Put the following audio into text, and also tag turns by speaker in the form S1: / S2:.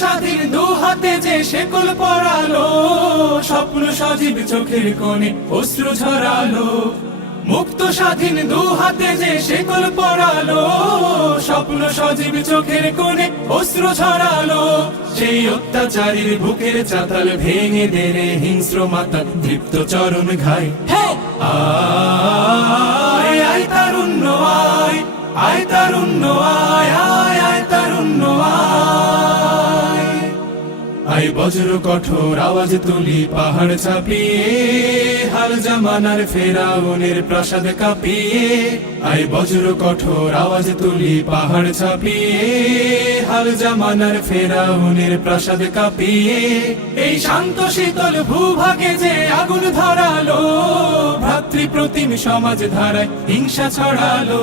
S1: স্বাধীন দু হাতে যে শেকল পড়ালো স্বপ্ন সজীব চোখের কোণে অশ্রু ঝরালো মুক্ত স্বাধীন দু হাতে যে শেকল পড়ালো স্বপ্ন সজীব চোখের কোণে অস্ত্র ছড়ালো সেই অত্যাচারীর বুকের চাতাল ভেঙে দেরে হিংস্র মাতা তৃপ্ত চরণ ঘাই আ তাই বজ্র কঠোর আওয়াজ তুলি পাহাড় চাপিয়ে হাল জামানার ফেরাউনের প্রসাদ কাঁপিয়ে আই বজ্র কঠোর আওয়াজ তুলি পাহাড় ছাপিয়ে হাল জামানার ফেরাউনের প্রসাদ কাঁপিয়ে এই শান্ত শীতল ভূভাগে যে আগুন ধরালো ভ্রাতৃপ্রতিম সমাজ ধারায় হিংসা ছড়ালো